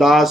10.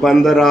15.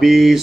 20.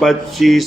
25.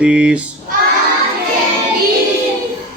30.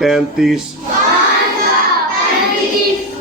35.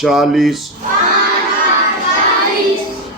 40.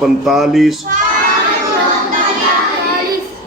45.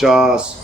50.